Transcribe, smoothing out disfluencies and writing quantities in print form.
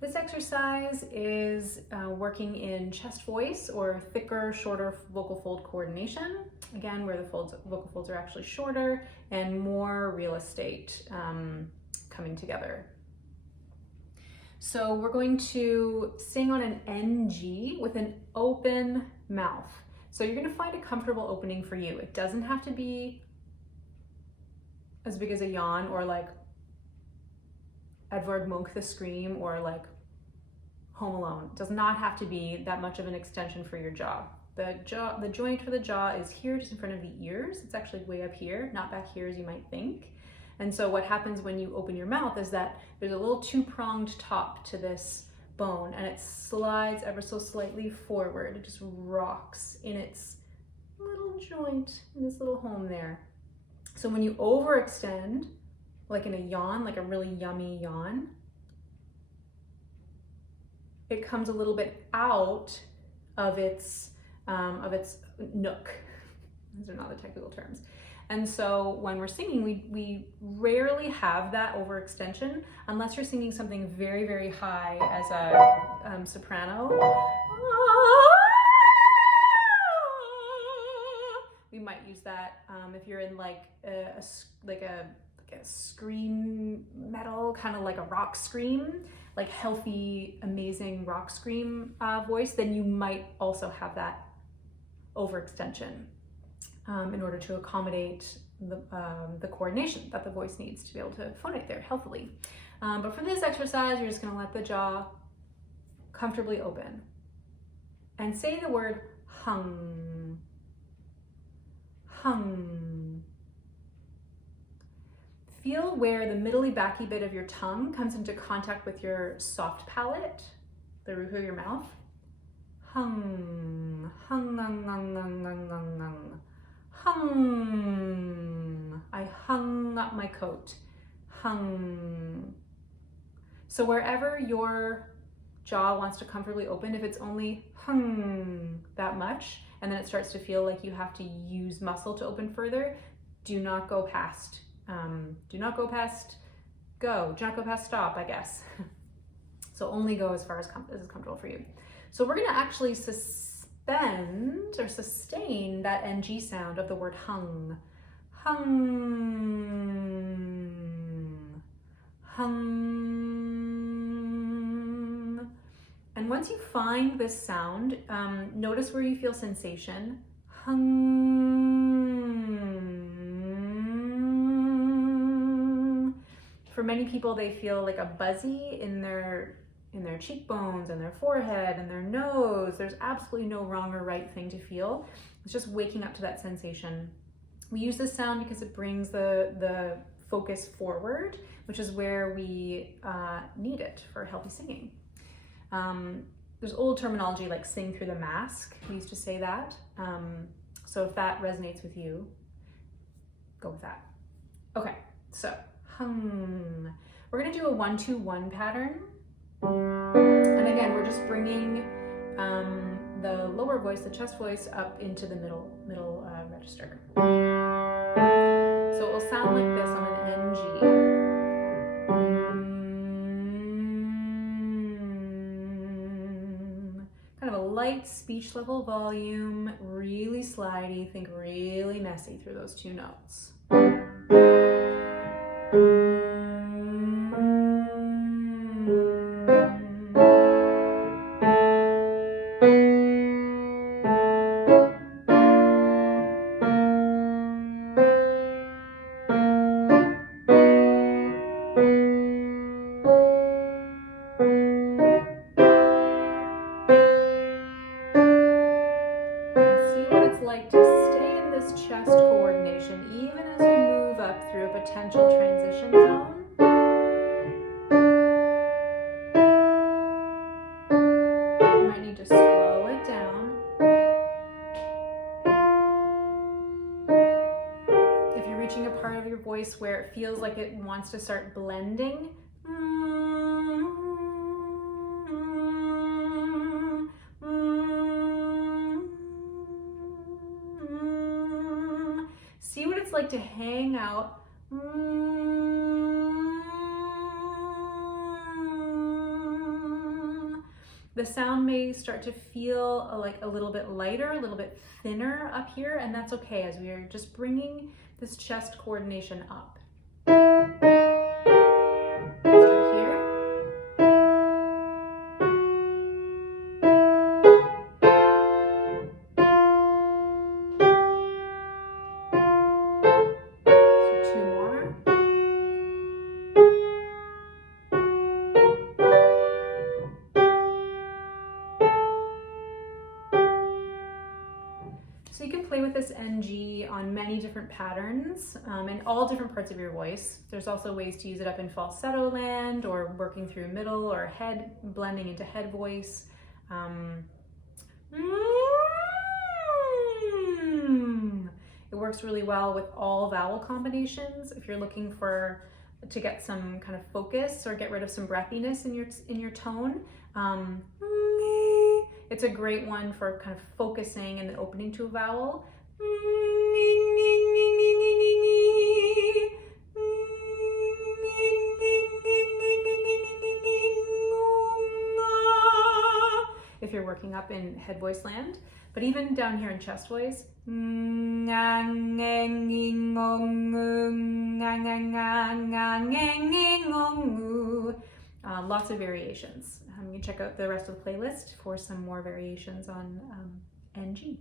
This exercise is working in chest voice or thicker, shorter vocal fold coordination. Again, where the vocal folds are actually shorter and more real estate coming together. So we're going to sing on an NG with an open mouth. So you're going to find a comfortable opening for you. It doesn't have to be as big as a yawn or like Edvard Munch the Scream or like Home Alone. It does not have to be that much of an extension for your jaw. The joint for the jaw is here just in front of the ears. It's actually way up here, not back here as you might think. And so what happens when you open your mouth is that there's a little two-pronged top to this bone and it slides ever so slightly forward. It just rocks in its little joint, in this little home there. So when you overextend, like in a yawn, like a really yummy yawn, it comes a little bit out of its nook. These are not the technical terms. And so when we're singing, we rarely have that overextension unless you're singing something very, very high as a soprano. We might use that if you're in like a scream metal, kind of like a rock scream, like healthy, amazing rock scream voice, then you might also have that overextension in order to accommodate the coordination that the voice needs to be able to phonate there healthily. But for this exercise, you're just going to let the jaw comfortably open and say the word hung, hung. Feel where the middly backy bit of your tongue comes into contact with your soft palate, the roof of your mouth. Hung, hung, hung, hung, hung, hung, hung, hung. Hung. I hung up my coat. Hung. So wherever your jaw wants to comfortably open, if it's only hung that much, and then it starts to feel like you have to use muscle to open further, do not go past. Do not go past stop, I guess. So only go as far as is comfortable for you. So we're gonna actually suspend or sustain that NG sound of the word hung. Hung, hung. And once you find this sound, notice where you feel sensation. Hung. For many people, they feel like a buzzy in their cheekbones and their forehead and their nose. There's absolutely no wrong or right thing to feel. It's just waking up to that sensation. We use this sound because it brings the focus forward, which is where we need it for healthy singing. There's old terminology like sing through the mask. We used to say that. So if that resonates with you, go with that. Okay, so hung. We're gonna do a 1-2-1 pattern. And again, we're just bringing the lower voice, the chest voice, up into the middle register. So it will sound like this on an NG. Kind of a light speech level volume, really slidey, think really messy through those two notes. Like to stay in this chest coordination even as you move up through a potential transition zone. You might need to slow it down. If you're reaching a part of your voice where it feels like it wants to start blending, see what it's like to hang out. the sound may start to feel like a little bit lighter, a little bit thinner up here, and that's okay as we are just bringing this chest coordination up. Start here. So you can play with this NG on many different patterns in all different parts of your voice. There's also ways to use it up in falsetto land or working through middle or head, blending into head voice. It works really well with all vowel combinations. If you're looking to get some kind of focus or get rid of some breathiness in your tone. It's a great one for kind of focusing and then opening to a vowel. If you're working up in head voice land, but even down here in chest voice, lots of variations. You can check out the rest of the playlist for some more variations on NG.